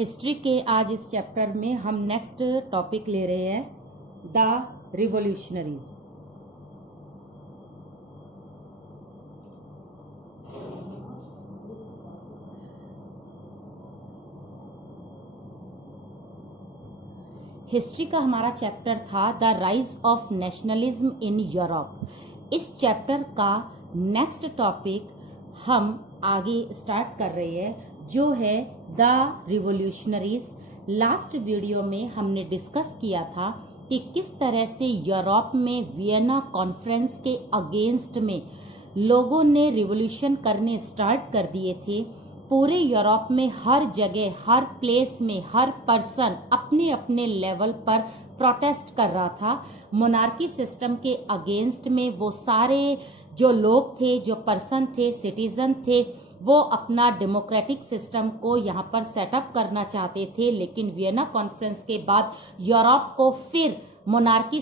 History के आज इस चैप्टर में हम नेक्स्ट टॉपिक ले रहे हैं द रिवॉल्यूशनरीज। हिस्ट्री का हमारा चैप्टर था the rise of nationalism in Europe. इस चैप्टर का नेक्स्ट टॉपिक हम आगे स्टार्ट कर रहे हैं जो है द रिवॉल्यूशनरीज। लास्ट वीडियो में हमने डिस्कस किया था कि किस तरह से यूरोप में वियना कॉन्फ्रेंस के अगेंस्ट में लोगों ने रिवॉल्यूशन करने स्टार्ट कर दिए थे। पूरे यूरोप में हर जगह, हर प्लेस में हर पर्सन अपने अपने लेवल पर प्रोटेस्ट कर रहा था मोनार्की सिस्टम के अगेंस्ट में। वो सारे जो लोग थे, जो पर्सन थे, सिटीजन थे, वो अपना डेमोक्रेटिक सिस्टम को यहाँ पर सेटअप करना चाहते थे। लेकिन वियना कॉन्फ्रेंस के बाद यूरोप को फिर मोनार्की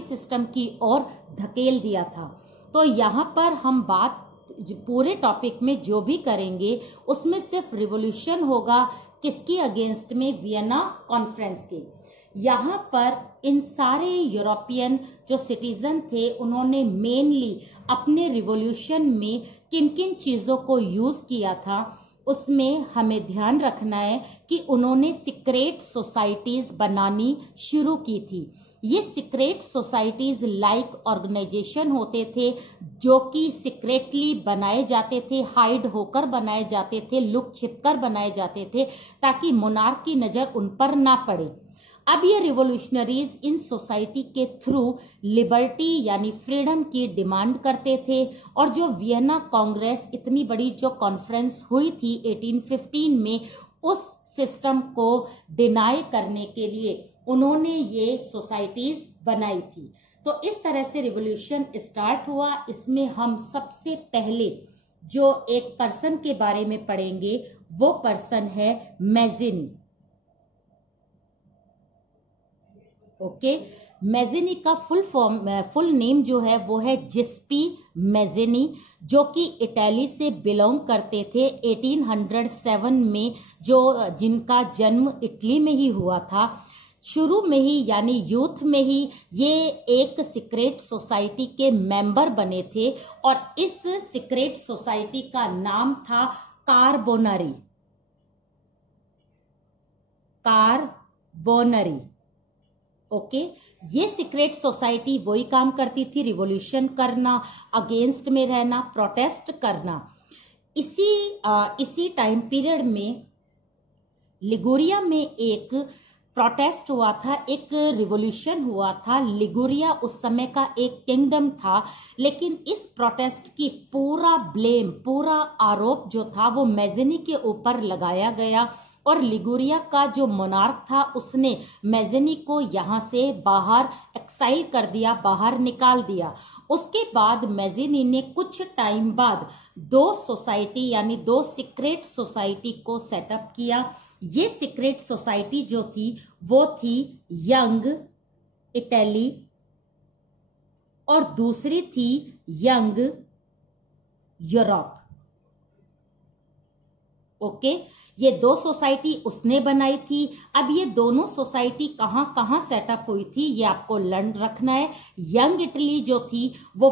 सिस्टम की ओर धकेल दिया था। तो यहाँ पर हम बात पूरे टॉपिक में जो भी करेंगे उसमें सिर्फ रिवॉल्यूशन होगा किसकी अगेंस्ट में, वियना कॉन्फ्रेंस के। यहाँ पर इन सारे यूरोपियन जो सिटीजन थे उन्होंने मेनली अपने रिवॉल्यूशन में किन किन चीज़ों को यूज़ किया था उसमें हमें ध्यान रखना है कि उन्होंने सीक्रेट सोसाइटीज़ बनानी शुरू की थी। ये सीक्रेट सोसाइटीज़ लाइक ऑर्गेनाइजेशन होते थे जो कि सीक्रेटली बनाए जाते थे, हाइड होकर बनाए जाते थे, लुक छिपकर बनाए जाते थे ताकि मोनार्क की नज़र उन पर ना पड़े। अब ये रिवॉल्यूशनरीज इन सोसाइटी के थ्रू लिबर्टी यानी फ्रीडम की डिमांड करते थे। और जो वियना कांग्रेस, इतनी बड़ी जो कॉन्फ्रेंस हुई थी 1815 में, उस सिस्टम को डिनाई करने के लिए उन्होंने ये सोसाइटीज बनाई थी। तो इस तरह से रिवॉल्यूशन स्टार्ट हुआ। इसमें हम सबसे पहले जो एक पर्सन के बारे में पढ़ेंगे वो पर्सन है मैज़िनी। ओके, मैज़िनी का फुल नेम जो है वो है जिस्पी मैज़िनी, जो कि इटली से बिलोंग करते थे। 1807 में जिनका जन्म इटली में ही हुआ था। शुरू में ही यानी यूथ में ही ये एक सीक्रेट सोसाइटी के मेंबर बने थे और इस सीक्रेट सोसाइटी का नाम था कार्बोनरी। ओके, ये सीक्रेट सोसाइटी वही काम करती थी, रिवॉल्यूशन करना, अगेंस्ट में रहना, प्रोटेस्ट करना। इसी टाइम पीरियड में लिगुरिया में एक प्रोटेस्ट हुआ था, एक रिवॉल्यूशन हुआ था। लिगुरिया उस समय का एक किंगडम था, लेकिन इस प्रोटेस्ट की पूरा आरोप जो था वो मैज़िनी के ऊपर लगाया गया। और लिगुरिया का जो मोनार्क था उसने मैज़िनी को यहाँ से बाहर एक्साइल कर दिया, बाहर निकाल दिया। उसके बाद मैज़िनी ने कुछ टाइम बाद दो सीक्रेट सोसाइटी को सेटअप किया। ये सीक्रेट सोसाइटी जो थी वो थी यंग इटली और दूसरी थी यंग यूरोप। ओके, ये दो सोसाइटी उसने बनाई थी। अब ये दोनों सोसाइटी कहाँ सेटअप हुई थी ये आपको लर्न रखना है। यंग इटली जो थी वो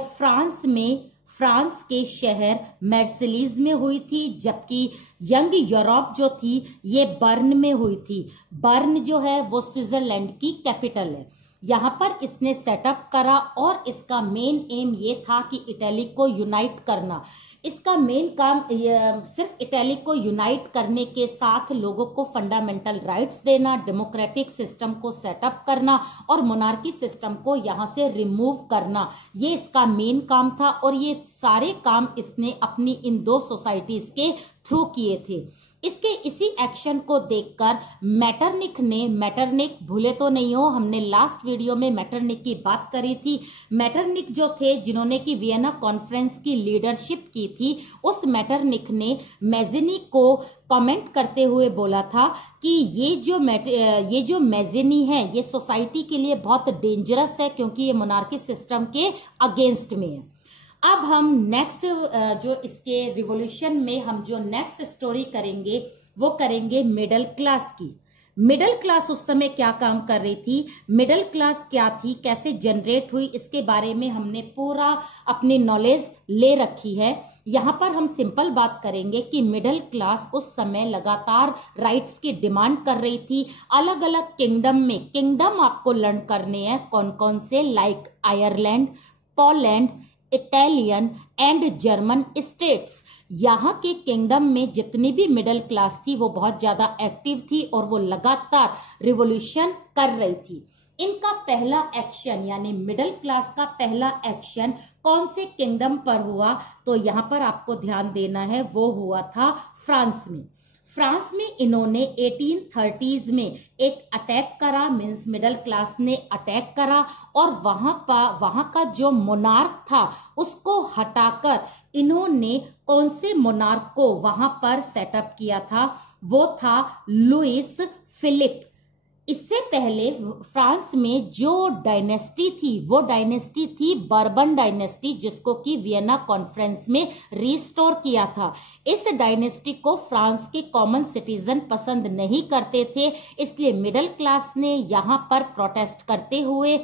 फ्रांस के शहर मार्सिलीज में हुई थी, जबकि यंग यूरोप जो थी ये बर्न में हुई थी। बर्न जो है वो स्विट्जरलैंड की कैपिटल है। यहाँ पर इसने सेटअप करा और इसका मेन एम ये था कि इटली को यूनाइट करना। इसका मेन काम सिर्फ इटली को यूनाइट करने के साथ लोगों को फंडामेंटल राइट्स देना, डेमोक्रेटिक सिस्टम को सेटअप करना और मोनार्की सिस्टम को यहाँ से रिमूव करना, ये इसका मेन काम था। और ये सारे काम इसने अपनी इन दो सोसाइटीज के थ्रू किए थे। इसी एक्शन को देखकर मैटरनिक भूले तो नहीं हो, हमने लास्ट वीडियो में मैटरनिक की बात करी थी। मैटरनिक जो थे जिन्होंने कि वियना कॉन्फ्रेंस की लीडरशिप की थी, उस मैटरनिक ने मैज़िनी को कमेंट करते हुए बोला था कि ये जो मैज़िनी है ये सोसाइटी के लिए बहुत डेंजरस है क्योंकि ये मोनार्की सिस्टम के अगेंस्ट में है। अब हम नेक्स्ट जो इसके रिवॉल्यूशन में हम जो नेक्स्ट स्टोरी करेंगे वो करेंगे मिडिल क्लास की। मिडिल क्लास उस समय क्या काम कर रही थी, मिडिल क्लास क्या थी, कैसे जनरेट हुई, इसके बारे में हमने पूरा अपनी नॉलेज ले रखी है। यहाँ पर हम सिंपल बात करेंगे कि मिडिल क्लास उस समय लगातार राइट्स की डिमांड कर रही थी। अलग अलग किंगडम में, किंगडम आपको लर्न करने हैं कौन कौन से, like Ireland, Poland, Italian and German states. यहाँ के किंगडम में जितनी भी मिडिल क्लास थी वो बहुत ज्यादा एक्टिव थी और वो लगातार रिवॉल्यूशन कर रही थी। इनका पहला एक्शन यानी मिडिल क्लास का पहला एक्शन कौन से किंगडम पर हुआ, तो यहाँ पर आपको ध्यान देना है, वो हुआ था फ्रांस में। फ्रांस में इन्होंने 1830s में एक अटैक करा, मीन्स मिडिल क्लास ने अटैक करा और वहां का जो मोनार्क था उसको हटाकर इन्होंने कौन से मोनार्क को वहां पर सेटअप किया था, वो था लुइस फिलिप। इससे पहले फ्रांस में जो डायनेस्टी थी वो डायनेस्टी थी बर्बन डायनेस्टी, जिसको कि वियना कॉन्फ्रेंस में रिस्टोर किया था। इस डायनेस्टी को फ्रांस के कॉमन सिटीजन पसंद नहीं करते थे, इसलिए मिडिल क्लास ने यहाँ पर प्रोटेस्ट करते हुए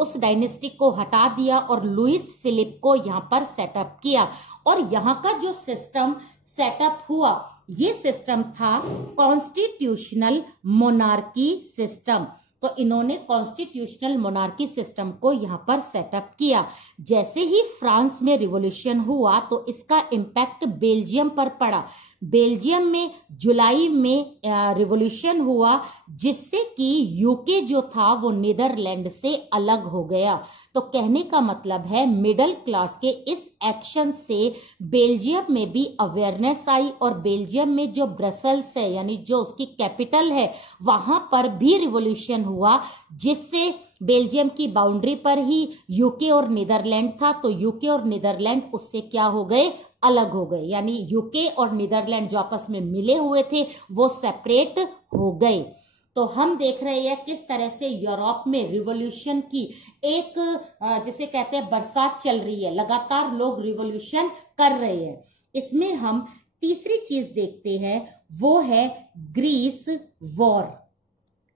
उस डायनेस्टी को हटा दिया और लुइस फिलिप को यहाँ पर सेटअप किया। और यहाँ का जो सिस्टम सेटअप हुआ ये सिस्टम था कॉन्स्टिट्यूशनल मोनार्की सिस्टम। तो इन्होंने कॉन्स्टिट्यूशनल मोनार्की सिस्टम को यहाँ पर सेटअप किया। जैसे ही फ्रांस में रिवॉल्यूशन हुआ तो इसका इम्पैक्ट बेल्जियम पर पड़ा। बेल्जियम में जुलाई में रिवॉल्यूशन हुआ, जिससे कि यूके जो था वो नीदरलैंड से अलग हो गया। तो कहने का मतलब है मिडिल क्लास के इस एक्शन से बेल्जियम में भी अवेयरनेस आई और बेल्जियम में जो ब्रसेल्स है यानी जो उसकी कैपिटल है वहां पर भी रिवॉल्यूशन हुआ, जिससे बेल्जियम की बाउंड्री पर ही यूके और नीदरलैंड था। तो यूके और नीदरलैंड उससे क्या हो गए, अलग हो गए, यानी यूके और नीदरलैंड जो आपस में मिले हुए थे वो सेपरेट हो गए। तो हम देख रहे हैं किस तरह से यूरोप में रिवॉल्यूशन की एक जिसे कहते हैं बरसात चल रही है, लगातार लोग रिवॉल्यूशन कर रहे हैं। इसमें हम तीसरी चीज देखते हैं, वो है ग्रीस वॉर।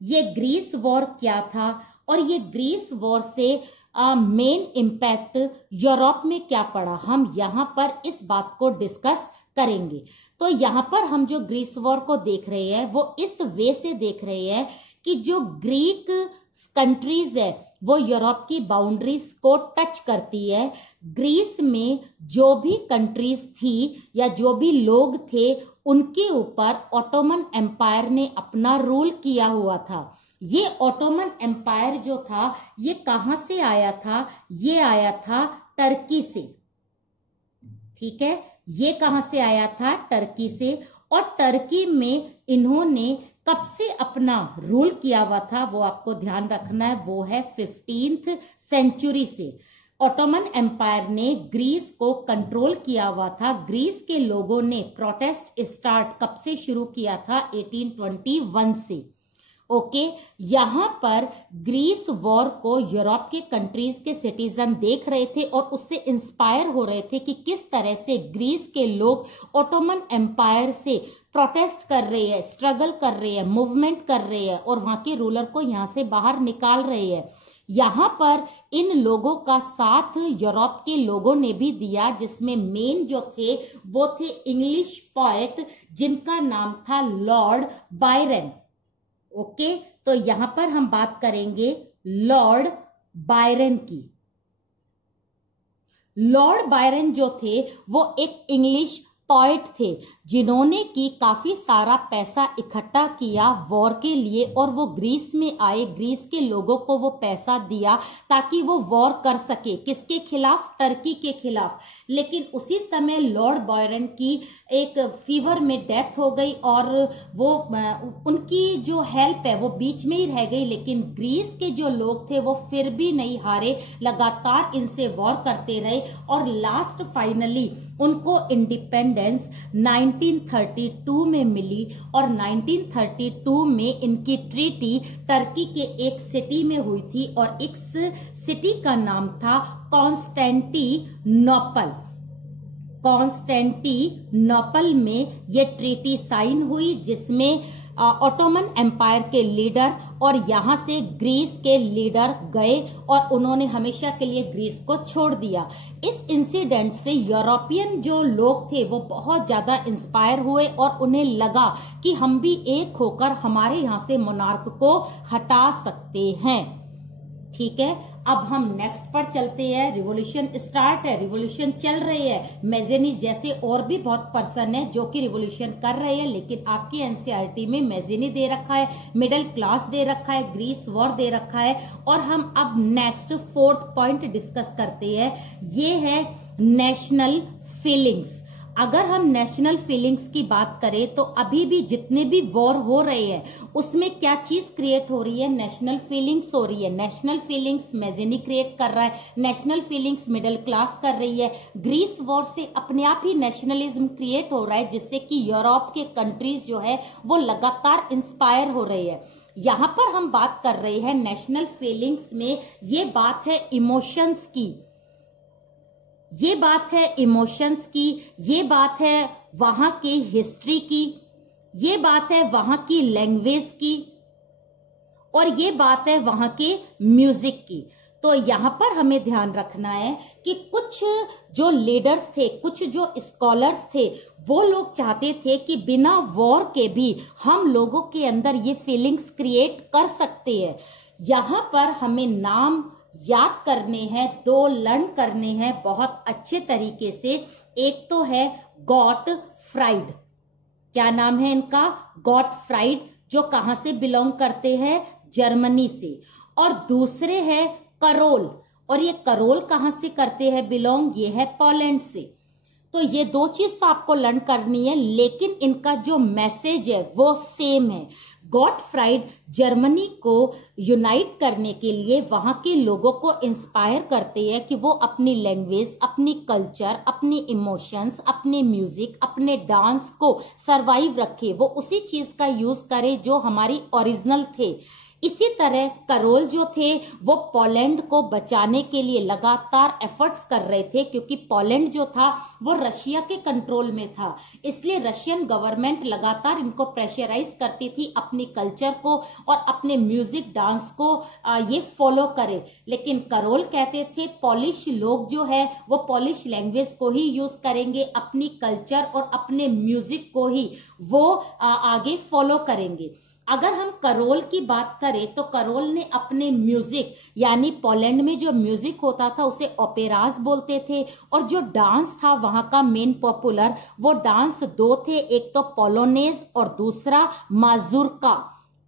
ये ग्रीस वॉर क्या था और ये ग्रीस वॉर से मेन इम्पैक्ट यूरोप में क्या पड़ा, हम यहाँ पर इस बात को डिस्कस करेंगे। तो यहाँ पर हम जो ग्रीस वॉर को देख रहे हैं वो इस वे से देख रहे हैं कि जो ग्रीक कंट्रीज है वो यूरोप की बाउंड्रीज को टच करती है। ग्रीस में जो भी कंट्रीज थी या जो भी लोग थे उनके ऊपर ऑटोमन एम्पायर ने अपना रूल किया हुआ था। ये ऑटोमन एम्पायर जो था ये कहां से आया था, ये आया था टर्की से। ठीक है, ये कहां से आया था, टर्की से। और टर्की में इन्होंने कब से अपना रूल किया हुआ था वो आपको ध्यान रखना है, वो है 15th सेंचुरी से। ऑटोमन एम्पायर ने ग्रीस को कंट्रोल किया हुआ था। ग्रीस के लोगों ने प्रोटेस्ट स्टार्ट कब से शुरू किया था, 1821 से। ओके, यहाँ पर ग्रीस वॉर को यूरोप के कंट्रीज के सिटीजन देख रहे थे और उससे इंस्पायर हो रहे थे कि किस तरह से ग्रीस के लोग ऑटोमन एम्पायर से प्रोटेस्ट कर रहे हैं, स्ट्रगल कर रहे हैं, मूवमेंट कर रहे हैं और वहां के रूलर को यहाँ से बाहर निकाल रहे हैं। यहाँ पर इन लोगों का साथ यूरोप के लोगों ने भी दिया, जिसमें मेन जो थे वो थे इंग्लिश पोएट जिनका नाम था लॉर्ड बायरन। ओके, तो यहां पर हम बात करेंगे लॉर्ड बायरन की। लॉर्ड बायरन जो थे वो एक इंग्लिश पोएट थे जिन्होंने की काफी सारा पैसा इकट्ठा किया वॉर के लिए और वो ग्रीस में आए, ग्रीस के लोगों को वो पैसा दिया ताकि वो वॉर कर सके, किसके खिलाफ, टर्की के खिलाफ। लेकिन उसी समय लॉर्ड बायरन की एक फीवर में डेथ हो गई और वो उनकी जो हेल्प है वो बीच में ही रह गई। लेकिन ग्रीस के जो लोग थे वो फिर भी नहीं हारे, लगातार इनसे वॉर करते रहे और लास्ट फाइनली उनको इंडिपेंडेंस 1932 में मिली। और 1932 में इनकी ट्रीटी टर्की के एक सिटी में हुई थी और इस सिटी का नाम था कॉन्स्टेंटिनोपल। कॉन्स्टेंटिनोपल में ये ट्रीटी साइन हुई, जिसमें ऑटोमन एम्पायर के लीडर और यहां से ग्रीस के लीडर गए और उन्होंने हमेशा के लिए ग्रीस को छोड़ दिया। इस इंसिडेंट से यूरोपियन जो लोग थे वो बहुत ज्यादा इंस्पायर हुए और उन्हें लगा कि हम भी एक होकर हमारे यहां से मोनार्क को हटा सकते हैं। ठीक है, अब हम नेक्स्ट पर चलते हैं। रिवॉल्यूशन स्टार्ट है, रिवॉल्यूशन चल रही है। मैजेनी जैसे और भी बहुत पर्सन है जो कि रिवॉल्यूशन कर रहे हैं, लेकिन आपकी एनसीईआरटी में मैजेनी दे रखा है, मिडिल क्लास दे रखा है, ग्रीस वॉर दे रखा है। और हम अब नेक्स्ट 4th पॉइंट डिस्कस करते हैं, ये है नेशनल फीलिंग्स। अगर हम नेशनल फीलिंग्स की बात करें तो अभी भी जितने भी वॉर हो रहे हैं उसमें क्या चीज क्रिएट हो रही है, नेशनल फीलिंग्स हो रही है। नेशनल फीलिंग्स मैजेनी क्रिएट कर रहा है, नेशनल फीलिंग्स मिडिल क्लास कर रही है। ग्रीस वॉर से अपने आप ही नेशनलिज्म क्रिएट हो रहा है, जिससे कि यूरोप के कंट्रीज जो है वो लगातार इंस्पायर हो रही है। यहां पर हम बात कर रहे हैं नेशनल फीलिंग्स में, ये बात है इमोशंस की, ये बात है इमोशंस की, ये बात है वहां की हिस्ट्री की, ये बात है वहां की लैंग्वेज की, और ये बात है वहां के म्यूजिक की। तो यहां पर हमें ध्यान रखना है कि कुछ जो लीडर्स थे, कुछ जो स्कॉलर्स थे, वो लोग चाहते थे कि बिना वॉर के भी हम लोगों के अंदर ये फीलिंग्स क्रिएट कर सकते हैं। यहां पर हमें नाम याद करने हैं, 2 लर्न करने हैं बहुत अच्छे तरीके से। एक तो है गॉटफ्राइड, क्या नाम है इनका, गॉटफ्राइड, जो कहां से बिलोंग करते हैं, जर्मनी से। और दूसरे है करोल, और ये करोल कहां से करते हैं बिलोंग, ये है पोलैंड से। तो ये 2 चीज तो आपको लर्न करनी है, लेकिन इनका जो मैसेज है वो सेम है। गॉटफ्राइड जर्मनी को यूनाइट करने के लिए वहां के लोगों को इंस्पायर करते हैं कि वो अपनी लैंग्वेज, अपनी कल्चर, अपनी इमोशंस, अपने म्यूजिक, अपने डांस को सरवाइव रखे, वो उसी चीज का यूज करे जो हमारी ओरिजिनल थे। इसी तरह करोल जो थे वो पोलैंड को बचाने के लिए लगातार एफर्ट्स कर रहे थे, क्योंकि पोलैंड जो था वो रशिया के कंट्रोल में था। इसलिए रशियन गवर्नमेंट लगातार इनको प्रेशराइज करती थी अपनी कल्चर को और अपने म्यूजिक डांस को ये फॉलो करे। लेकिन करोल कहते थे पॉलिश लोग जो है वो पॉलिश लैंग्वेज को ही यूज करेंगे, अपनी कल्चर और अपने म्यूजिक को ही वो आगे फॉलो करेंगे। अगर हम करोल की बात करें तो करोल ने अपने म्यूजिक, यानी पोलैंड में जो म्यूजिक होता था उसे ओपेराज बोलते थे, और जो डांस था वहां का मेन पॉपुलर, वो डांस 2 थे, एक तो पोलोनेज और दूसरा माजुर्का।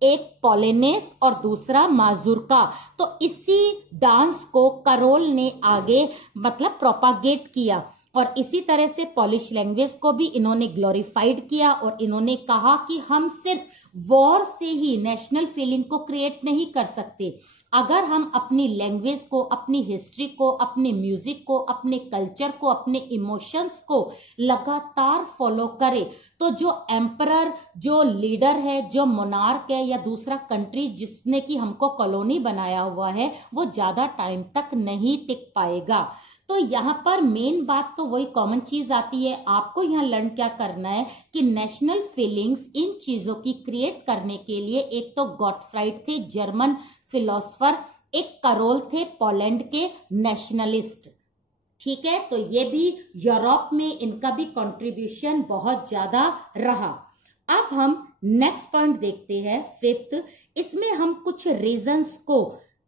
एक पोलोनेज और दूसरा माजुर्का। तो इसी डांस को करोल ने आगे मतलब प्रोपागेट किया, और इसी तरह से पॉलिश लैंग्वेज को भी इन्होंने ग्लोरीफाइड किया, और इन्होंने कहा कि हम सिर्फ वॉर से ही नेशनल फीलिंग को क्रिएट नहीं कर सकते। अगर हम अपनी लैंग्वेज को, अपनी हिस्ट्री को, अपने म्यूजिक को, अपने कल्चर को, अपने इमोशंस को लगातार फॉलो करें तो जो एम्परर, जो लीडर है, जो मोनार्क है या दूसरा कंट्री जिसने कि हमको कॉलोनी बनाया हुआ है, वो ज्यादा टाइम तक नहीं टिक पाएगा। तो यहाँ पर मेन बात तो वही कॉमन चीज आती है। आपको यहाँ लर्न क्या करना है कि नेशनल फीलिंग्स इन चीजों की क्रिएट करने के लिए एक तो गॉटफ्राइड थे जर्मन फिलोसफर, एक करोल थे पोलैंड के नेशनलिस्ट। ठीक है, तो ये भी यूरोप में इनका भी कंट्रीब्यूशन बहुत ज्यादा रहा। अब हम नेक्स्ट पॉइंट देखते हैं 5th। इसमें हम कुछ रीजंस को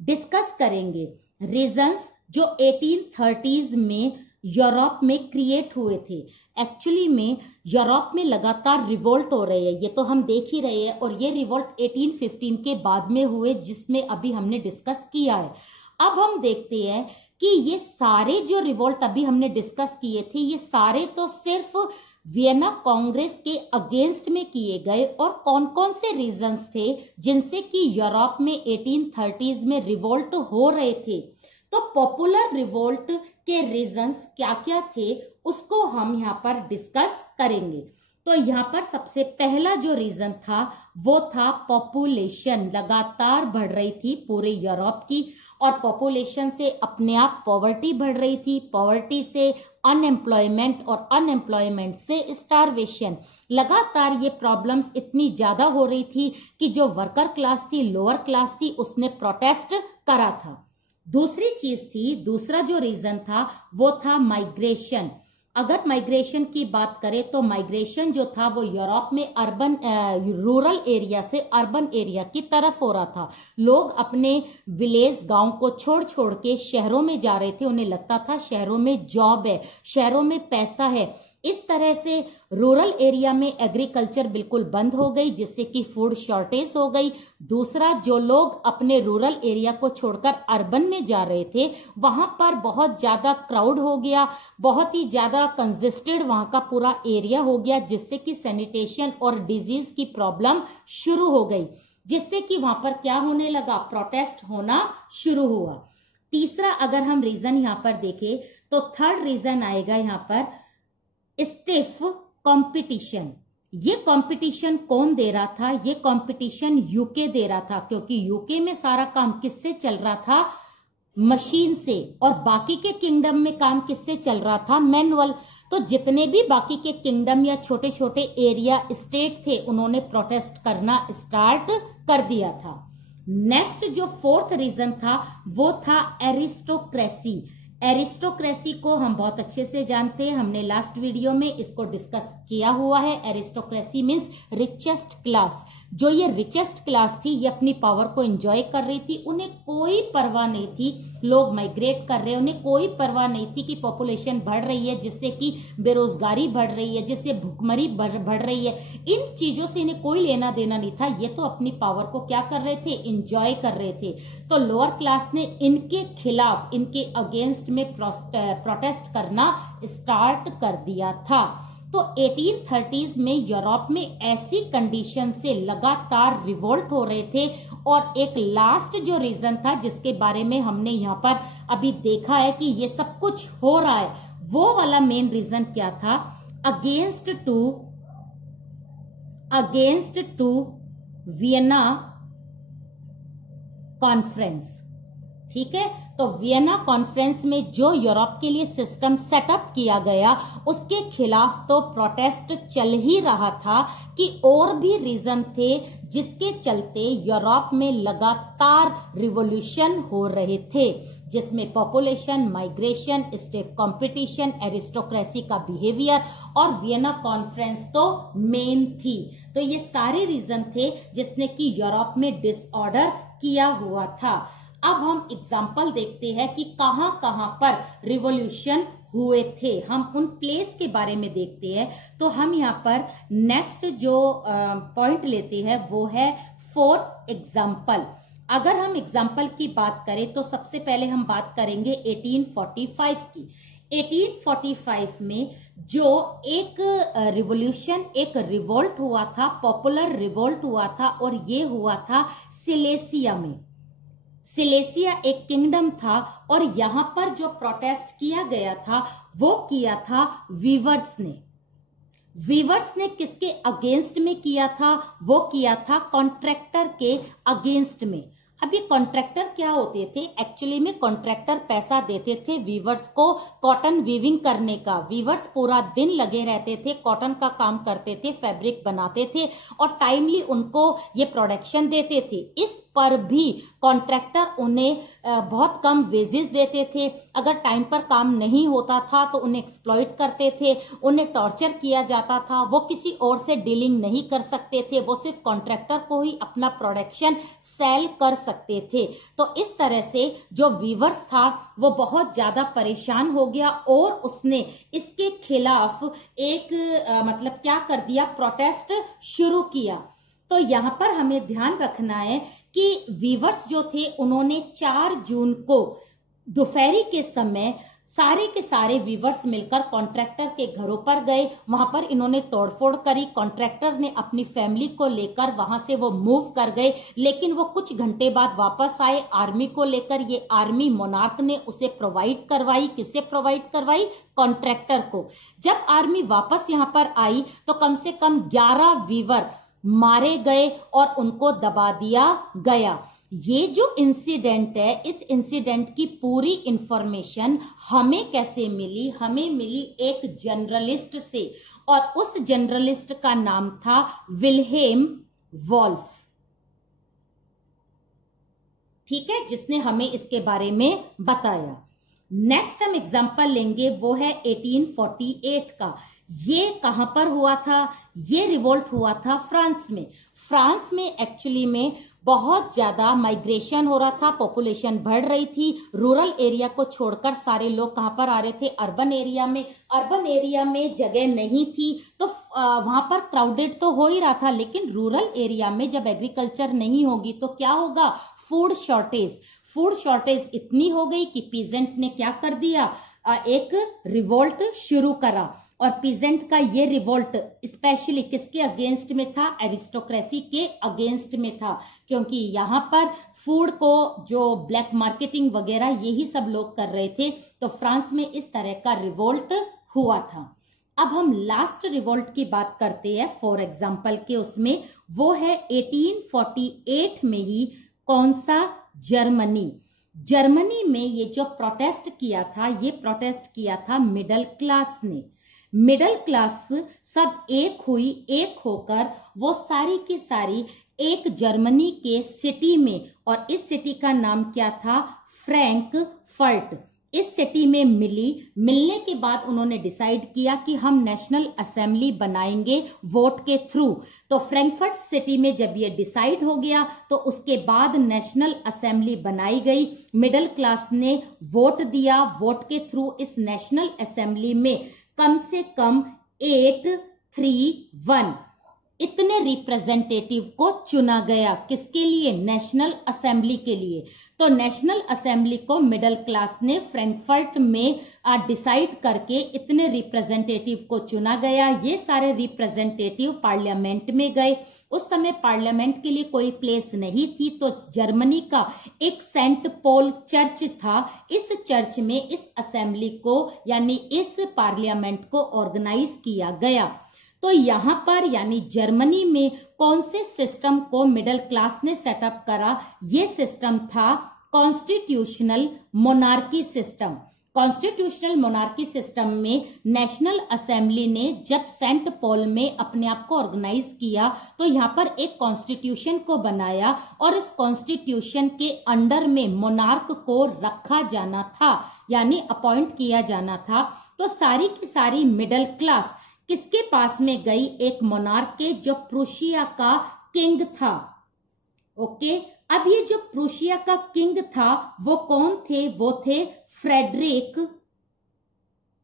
डिस्कस करेंगे, रीजंस जो 1830s में यूरोप में क्रिएट हुए थे। एक्चुअली में यूरोप में लगातार रिवोल्ट हो रहे हैं, ये तो हम देख ही रहे हैं, और ये रिवोल्ट 1815 के बाद में हुए, जिसमें अभी हमने डिस्कस किया है। अब हम देखते हैं कि ये सारे जो रिवोल्ट अभी हमने डिस्कस किए थे, ये सारे तो सिर्फ वियना कांग्रेस के अगेंस्ट में किए गए, और कौन कौन से रीजंस थे जिनसे कि यूरोप में 1830s में रिवोल्ट हो रहे थे। तो पॉपुलर रिवोल्ट के रीजंस क्या क्या थे उसको हम यहाँ पर डिस्कस करेंगे। तो यहाँ पर सबसे पहला जो रीजन था वो था पॉपुलेशन लगातार बढ़ रही थी पूरे यूरोप की, और पॉपुलेशन से अपने आप पॉवर्टी बढ़ रही थी, पॉवर्टी से अनएम्प्लॉयमेंट और अनएम्प्लॉयमेंट से स्टारवेशन। लगातार ये प्रॉब्लम्स इतनी ज्यादा हो रही थी कि जो वर्कर क्लास थी, लोअर क्लास थी, उसने प्रोटेस्ट करा था। दूसरी चीज थी, दूसरा जो रीजन था वो था माइग्रेशन। अगर माइग्रेशन की बात करें तो माइग्रेशन जो था वो यूरोप में अर्बन रूरल एरिया से अर्बन एरिया की तरफ हो रहा था। लोग अपने विलेज गांव को छोड़ छोड़ के शहरों में जा रहे थे, उन्हें लगता था शहरों में जॉब है, शहरों में पैसा है। इस तरह से रूरल एरिया में एग्रीकल्चर बिल्कुल बंद हो गई, जिससे कि फूड शॉर्टेज हो गई। दूसरा, जो लोग अपने रूरल एरिया को छोड़कर अर्बन में जा रहे थे वहां पर बहुत ज्यादा क्राउड हो गया, बहुत ही ज्यादा कंजेस्टेड वहां का पूरा एरिया हो गया, जिससे कि सैनिटेशन और डिजीज की प्रॉब्लम शुरू हो गई, जिससे कि वहां पर क्या होने लगा, प्रोटेस्ट होना शुरू हुआ। तीसरा अगर हम रीजन यहाँ पर देखें तो थर्ड रीजन आएगा यहाँ पर स्टिफ कंपटीशन। ये कंपटीशन कौन दे रहा था? ये कंपटीशन यूके दे रहा था, क्योंकि यूके में सारा काम किससे चल रहा था, मशीन से, और बाकी के किंगडम में काम किससे चल रहा था, मैनुअल। तो जितने भी बाकी के किंगडम या छोटे छोटे एरिया स्टेट थे उन्होंने प्रोटेस्ट करना स्टार्ट कर दिया था। नेक्स्ट जो फोर्थ रीजन था वो था एरिस्टोक्रेसी। एरिस्टोक्रेसी को हम बहुत अच्छे से जानते हैं, हमने लास्ट वीडियो में इसको डिस्कस किया हुआ है। Aristocracy means richest class. जो ये रिचेस्ट क्लास थी ये अपनी पावर को एंजॉय कर रही थी, उन्हें कोई परवाह नहीं थी लोग माइग्रेट कर रहे हैं, उन्हें कोई परवाह नहीं थी कि पॉपुलेशन बढ़ रही है, जिससे कि बेरोजगारी बढ़ रही है, जिससे भुखमरी बढ़ रही है। इन चीजों से इन्हें कोई लेना देना नहीं था, ये तो अपनी पावर को क्या कर रहे थे, एंजॉय कर रहे थे। तो लोअर क्लास ने इनके खिलाफ, इनके अगेंस्ट में प्रोटेस्ट करना स्टार्ट कर दिया था। तो 1830s में यूरोप में ऐसी कंडीशन से लगातार रिवोल्ट हो रहे थे। और एक लास्ट जो रीजन था जिसके बारे में हमने यहाँ पर अभी देखा है कि ये सब कुछ हो रहा है, वो वाला मेन रीजन क्या था, अगेंस्ट टू वियना कॉन्फ्रेंस। ठीक है, तो वियना कॉन्फ्रेंस में जो यूरोप के लिए सिस्टम सेटअप किया गया उसके खिलाफ तो प्रोटेस्ट चल ही रहा था कि और भी रीजन थे जिसके चलते यूरोप में लगातार रिवॉल्यूशन हो रहे थे, जिसमें population, migration, stiff competition, aristocracy का बिहेवियर और वियना कॉन्फ्रेंस तो मेन थी। तो ये सारे रीजन थे जिसने कि यूरोप में डिसऑर्डर किया हुआ था। अब हम एग्जाम्पल देखते हैं कि कहां कहां पर रिवॉल्यूशन हुए थे, हम उन प्लेस के बारे में देखते हैं। तो हम यहाँ पर नेक्स्ट जो पॉइंट लेते हैं वो है फॉर एग्जाम्पल। अगर हम एग्जाम्पल की बात करें तो सबसे पहले हम बात करेंगे 1845 की। 1845 में जो एक रिवॉल्यूशन, एक रिवोल्ट हुआ था, पॉपुलर रिवोल्ट हुआ था, और ये हुआ था सिलेसिया में। सिलेसिया एक किंगडम था और यहां पर जो प्रोटेस्ट किया गया था वो किया था वीवर्स ने। वीवर्स ने किसके अगेंस्ट में किया था? वो किया था कॉन्ट्रैक्टर के अगेंस्ट में। अब ये कॉन्ट्रैक्टर क्या होते थे? एक्चुअली में कॉन्ट्रैक्टर पैसा देते थे वीवर्स को कॉटन वीविंग करने का। वीवर्स पूरा दिन लगे रहते थे, कॉटन का काम करते थे, फैब्रिक बनाते थे और टाइमली उनको ये प्रोडक्शन देते थे। इस पर भी कॉन्ट्रैक्टर उन्हें बहुत कम वेजेस देते थे। अगर टाइम पर काम नहीं होता था तो उन्हें एक्सप्लॉइट करते थे, उन्हें टॉर्चर किया जाता था। वो किसी और से डीलिंग नहीं कर सकते थे, वो सिर्फ कॉन्ट्रैक्टर को ही अपना प्रोडक्शन सेल कर सकते थे। तो इस तरह से जो वीवर्स था वो बहुत ज्यादा परेशान हो गया और उसने इसके खिलाफ एक मतलब क्या कर दिया, प्रोटेस्ट शुरू किया। तो यहां पर हमें ध्यान रखना है कि वीवर्स जो थे उन्होंने 4 जून को दोपहरी के समय सारे के सारे वीवर्स मिलकर कॉन्ट्रैक्टर के घरों पर गए, वहां पर इन्होंने तोड़फोड़ करी। कॉन्ट्रैक्टर ने अपनी फैमिली को लेकर वहां से वो मूव कर गए, लेकिन वो कुछ घंटे बाद वापस आए आर्मी को लेकर। ये आर्मी मोनार्क ने उसे प्रोवाइड करवाई। किसे प्रोवाइड करवाई? कॉन्ट्रैक्टर को। जब आर्मी वापस यहां पर आई तो कम से कम 11 वीवर मारे गए और उनको दबा दिया गया। ये जो इंसिडेंट है, इस इंसिडेंट की पूरी इंफॉर्मेशन हमें कैसे मिली? हमें मिली एक जर्नलिस्ट से, और उस जर्नलिस्ट का नाम था विल्हेम वॉल्फ। ठीक है, जिसने हमें इसके बारे में बताया। नेक्स्ट हम एग्जांपल लेंगे, वो है 1848 का। ये कहां पर हुआ था? ये रिवोल्ट हुआ था फ्रांस में। फ्रांस में एक्चुअली में बहुत ज्यादा माइग्रेशन हो रहा था, पॉपुलेशन बढ़ रही थी। रूरल एरिया को छोड़कर सारे लोग कहां पर आ रहे थे? अर्बन एरिया में। अर्बन एरिया में जगह नहीं थी तो वहां पर क्राउडेड तो हो ही रहा था, लेकिन रूरल एरिया में जब एग्रीकल्चर नहीं होगी तो क्या होगा? Food shortage. फूड शॉर्टेज इतनी हो गई कि पीजेंट ने क्या कर दिया? एक रिवोल्ट शुरू करा। और पीजेंट का ये रिवोल्ट स्पेशली किसके अगेंस्ट में था? एरिस्टोक्रेसी के अगेंस्ट में था, क्योंकि यहाँ पर फूड को जो ब्लैक मार्केटिंग वगैरह यही सब लोग कर रहे थे। तो फ्रांस में इस तरह का रिवोल्ट हुआ था। अब हम लास्ट रिवोल्ट की बात करते हैं फॉर एग्जाम्पल के, उसमें वो है 1848 में ही। कौन सा? जर्मनी। जर्मनी में ये जो प्रोटेस्ट किया था, ये प्रोटेस्ट किया था मिडिल क्लास ने। मिडिल क्लास सब एक हुई, एक होकर वो सारी की सारी एक जर्मनी के सिटी में, और इस सिटी का नाम क्या था? फ्रैंकफर्ट। इस सिटी में मिलने के बाद उन्होंने डिसाइड किया कि हम नेशनल असेंबली बनाएंगे वोट के थ्रू। तो फ्रैंकफर्ट सिटी में जब ये डिसाइड हो गया तो उसके बाद नेशनल असेंबली बनाई गई। मिडिल क्लास ने वोट दिया। वोट के थ्रू इस नेशनल असेंबली में कम से कम 831 इतने रिप्रेजेंटेटिव को चुना गया। किसके लिए? नेशनल असेंबली के लिए। तो नेशनल असेंबली को मिडिल क्लास ने फ्रैंकफर्ट में डिसाइड करके इतने रिप्रेजेंटेटिव को चुना गया। ये सारे रिप्रेजेंटेटिव पार्लियामेंट में गए। उस समय पार्लियामेंट के लिए कोई प्लेस नहीं थी, तो जर्मनी का एक सेंट पॉल चर्च था। इस चर्च में इस असेंबली को यानी इस पार्लियामेंट को ऑर्गेनाइज किया गया। तो यहां पर यानी जर्मनी में कौन से सिस्टम को मिडिल क्लास ने सेटअप करा? ये सिस्टम था constitutional monarchy system. Constitutional monarchy system में नेशनल असेंबली ने जब सेंट पॉल में अपने आप को ऑर्गेनाइज किया तो यहाँ पर एक कॉन्स्टिट्यूशन को बनाया, और इस कॉन्स्टिट्यूशन के अंडर में मोनार्क को रखा जाना था, यानी अपॉइंट किया जाना था। तो सारी की सारी मिडिल क्लास किसके पास में गई? एक मोनार्क के, जो प्रूशिया का किंग था। ओके, अब ये जो प्रूशिया का किंग था वो कौन थे? वो थे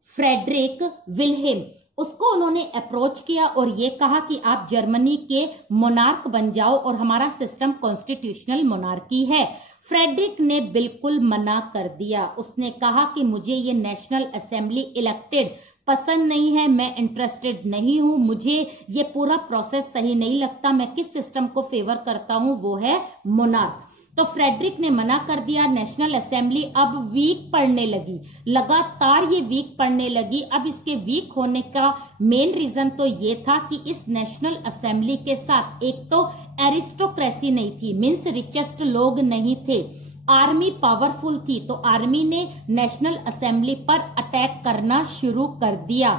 फ्रेडरिक विल्हेम। उसको उन्होंने अप्रोच किया और ये कहा कि आप जर्मनी के मोनार्क बन जाओ और हमारा सिस्टम कॉन्स्टिट्यूशनल मोनार्की है। फ्रेडरिक ने बिल्कुल मना कर दिया। उसने कहा कि मुझे ये नेशनल असेंबली इलेक्टेड पसंद नहीं है, मैं इंटरेस्टेड नहीं हूं, मुझे ये पूरा प्रोसेस सही नहीं लगता। मैं किस सिस्टम को फेवर करता हूं? वो है मोनार्क। तो फ्रेडरिक ने मना कर दिया। नेशनल असेंबली अब वीक पड़ने लगी, लगातार ये वीक पड़ने लगी। अब इसके वीक होने का मेन रीजन तो ये था कि इस नेशनल असेंबली के साथ एक तो एरिस्टोक्रेसी नहीं थी, मीन्स रिचेस्ट लोग नहीं थे। आर्मी पावरफुल थी, तो आर्मी ने नेशनल असेंबली पर अटैक करना शुरू कर दिया।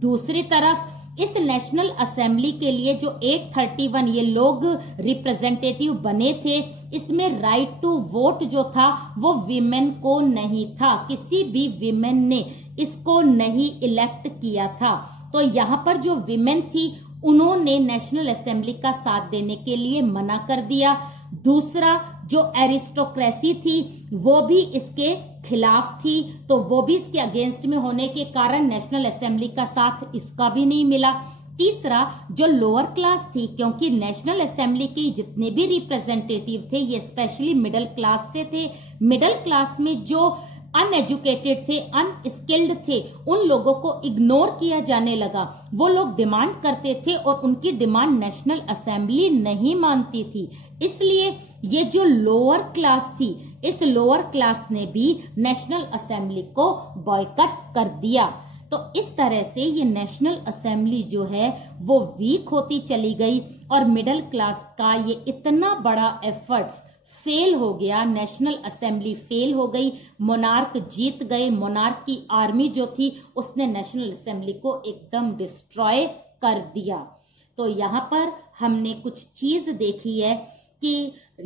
दूसरी तरफ इस नेशनल असेंबली के लिए जो 831 ये लोग रिप्रेजेंटेटिव बने थे, इसमें राइट टू वोट जो था वो विमेन को नहीं था। किसी भी विमेन ने इसको नहीं इलेक्ट किया था। तो यहाँ पर जो विमेन थी उन्होंने नेशनल असेंबली का साथ देने के लिए मना कर दिया। दूसरा, जो एरिस्टोक्रेसी थी वो भी इसके खिलाफ थी, तो वो भी इसके अगेंस्ट में होने के कारण नेशनल असेंबली का साथ इसका भी नहीं मिला। तीसरा, जो लोअर क्लास थी, क्योंकि नेशनल असेंबली के जितने भी रिप्रेजेंटेटिव थे ये स्पेशली मिडिल क्लास से थे। मिडिल क्लास में जो अनएजुकेटेड थे, अनस्किल्ड थे, उन लोगों को इग्नोर किया जाने लगा। वो लोग डिमांड करते थे और उनकी डिमांड नेशनल असेंबली नहीं मानती थी। इसलिए ये जो लोअर क्लास थी, इस लोअर क्लास ने भी नेशनल असेंबली को बॉयकॉट कर दिया। तो इस तरह से ये नेशनल असेंबली जो है वो वीक होती चली गई और मिडिल क्लास का ये इतना बड़ा एफर्ट्स फेल हो गया, नेशनल असेंबली फेल हो गई, मोनार्क जीत गए। मोनार्क की आर्मी जो थी उसने नेशनल असेंबली को एकदम डिस्ट्रॉय कर दिया। तो यहाँ पर हमने कुछ चीज देखी है कि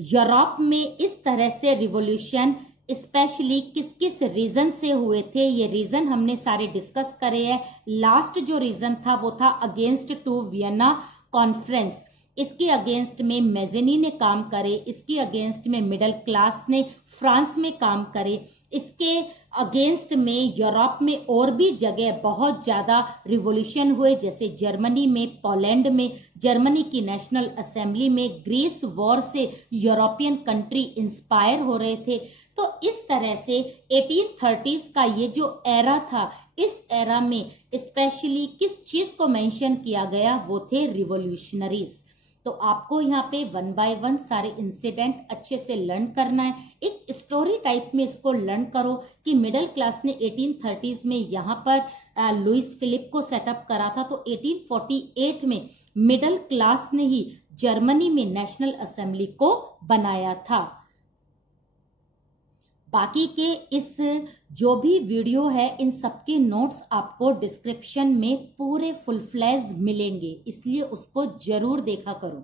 यूरोप में इस तरह से रिवॉल्यूशन स्पेशली किस किस रीजन से हुए थे, ये रीजन हमने सारे डिस्कस करे हैं। लास्ट जो रीजन था वो था अगेंस्ट टू वियना कॉन्फ्रेंस। इसके अगेंस्ट में मेज़ेनी ने काम करे, इसके अगेंस्ट में मिडिल क्लास ने फ्रांस में काम करे, इसके अगेंस्ट में यूरोप में और भी जगह बहुत ज्यादा रिवॉल्यूशन हुए, जैसे जर्मनी में, पोलैंड में, जर्मनी की नेशनल असेंबली में, ग्रीस वॉर से यूरोपियन कंट्री इंस्पायर हो रहे थे। तो इस तरह से 1830s का ये जो एरा था, इस एरा में स्पेशली किस चीज को मेंशन किया गया, वो थे रिवॉल्यूशनरीज। तो आपको यहाँ पे 1 बाय 1 सारे इंसिडेंट अच्छे से लर्न करना है। एक स्टोरी टाइप में इसको लर्न करो कि मिडिल क्लास ने 1830s में यहाँ पर लुइस फिलिप को सेटअप करा था, तो 1848 में मिडिल क्लास ने ही जर्मनी में नेशनल असेंबली को बनाया था। बाकी के इस जो भी वीडियो है, इन सबके नोट्स आपको डिस्क्रिप्शन में पूरे फुल फ्लैश मिलेंगे, इसलिए उसको जरूर देखा करो।